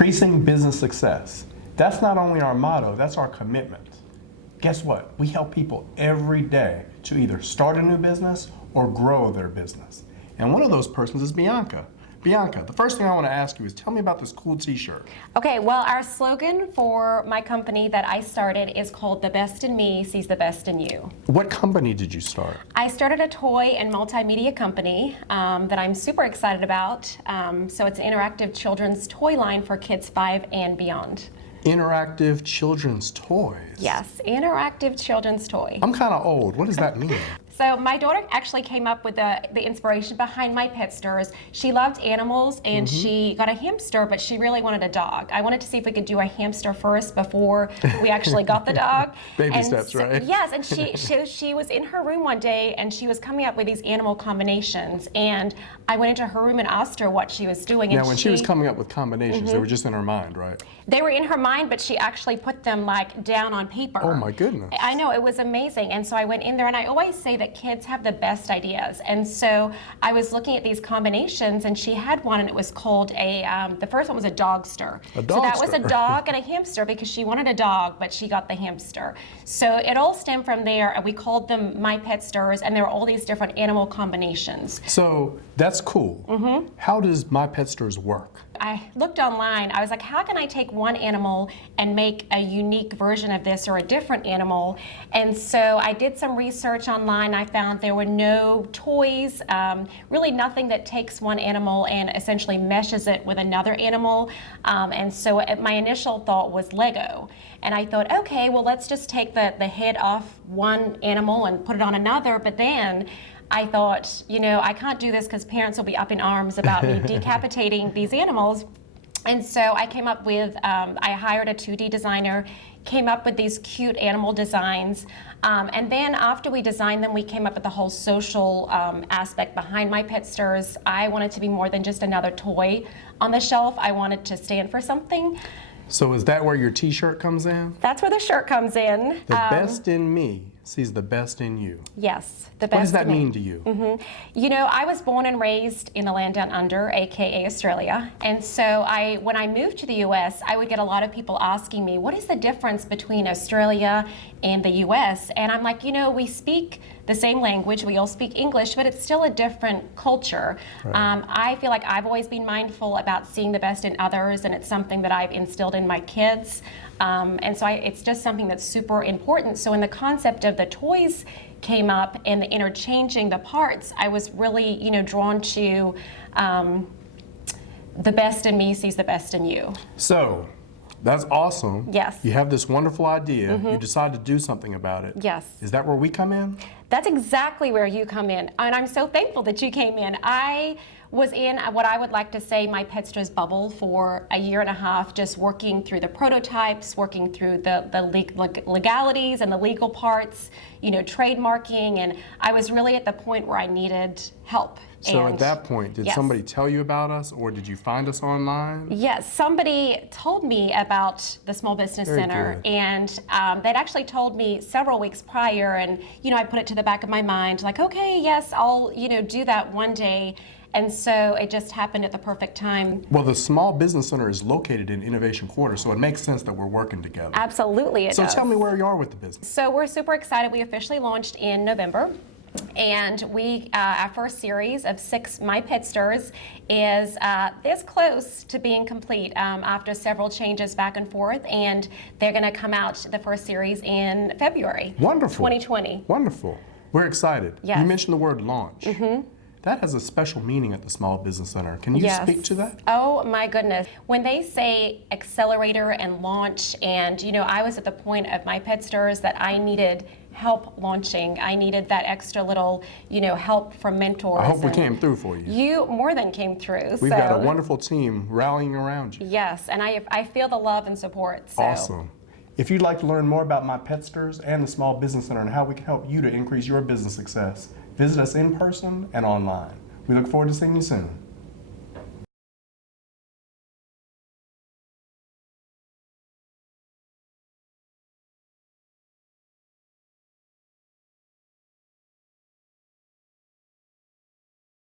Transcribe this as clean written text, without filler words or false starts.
Increasing business success. That's not only our motto, that's our commitment. Guess what? We help people every day to either start a new business or grow their business. And one of those persons is Bianca. Bianca, the first thing I want to ask you is tell me about this cool t-shirt. Okay, well, our slogan for my company that I started is called "The Best in Me Sees the Best in You." What company did you start? I started a toy and multimedia company that I'm super excited about. So it's an interactive children's toy line for kids 5 and beyond. Interactive children's toys? Yes, interactive children's toy. I'm kind of old. What does that mean? So my daughter actually came up with the inspiration behind My Petsters. She loved animals and she got a hamster, but she really wanted a dog. I wanted to see if we could do a hamster first before we actually got the dog. Baby steps, right? Yes, and she was in her room one day and she was coming up with these animal combinations. And I went into her room and asked her what she was doing. Now, when she was coming up with combinations, they were just in her mind, right? They were in her mind, but she actually put them like down on paper. Oh my goodness. I know, it was amazing. And so I went in there, and I always say that kids have the best ideas. And so I was looking at these combinations, and she had one, and it was called the first one was a dogster. A dogster. So that was a dog and a hamster because she wanted a dog, but she got the hamster. So it all stemmed from there, and we called them My Petsters, and there were all these different animal combinations. So that's cool. How does My Petsters work? I looked online, I was like, how can I take one animal and make a unique version of this or a different animal? And so I did some research online. I found there were no toys, really nothing that takes one animal and essentially meshes it with another animal. And so my initial thought was Lego. And I thought, okay, well, let's just take the head off one animal and put it on another. But then I thought, you know, I can't do this because parents will be up in arms about me decapitating these animals. And so I came up with, I hired a 2D designer, came up with these cute animal designs. And then after we designed them, we came up with the whole social aspect behind My Petsters. I wanted to be more than just another toy on the shelf. I wanted to stand for something. So is that where your t-shirt comes in? That's where the shirt comes in. The best in me sees the best in you. Yes, the best. What does that in me. mean to you? You know, I was born and raised in the land down under, aka Australia. And so when I moved to the US, I would get a lot of people asking me, what is the difference between Australia and the US? And I'm like, you know, we speak the same language, we all speak English, but it's still a different culture. Right. I feel like I've always been mindful about seeing the best in others, and it's something that I've instilled in my kids. And so it's just something that's super important. So when the concept of the toys came up and the interchanging the parts, I was really, you know, drawn to the best in me sees the best in you. So, that's awesome. Yes. You have this wonderful idea. You decide to do something about it. Yes. Is that where we come in? That's exactly where you come in. And I'm so thankful that you came in. I was in what I would like to say My Petsters bubble for a year and a half, just working through the prototypes, working through the legalities and the legal parts, you know, trademarking, and I was really at the point where I needed help. So at that point, did somebody tell you about us, or did you find us online? Yes, somebody told me about the Small Business Center, and they'd actually told me several weeks prior, and you know, I put it to the back of my mind, like, okay, yes, I'll, you know, do that one day. And so it just happened at the perfect time. Well, the Small Business Center is located in Innovation Quarter, so it makes sense that we're working together. Absolutely, it does. So tell me where you are with the business. So we're super excited. We officially launched in November. And our first series of 6 My Petsters is this close to being complete after several changes back and forth, and they're going to come out, the first series, in February. Wonderful. 2020. Wonderful. We're excited. Yes. You mentioned the word launch. That has a special meaning at the Small Business Center. Can you speak to that? Oh my goodness. When they say accelerator and launch, and you know, I was at the point of My Petsters that I needed help launching. I needed that extra little, you know, help from mentors. I hope we came through for you. You more than came through. We've got a wonderful team rallying around you. Yes, and I feel the love and support. So. Awesome. If you'd like to learn more about My Petsters and the Small Business Center and how we can help you to increase your business success, visit us in person and online. We look forward to seeing you soon.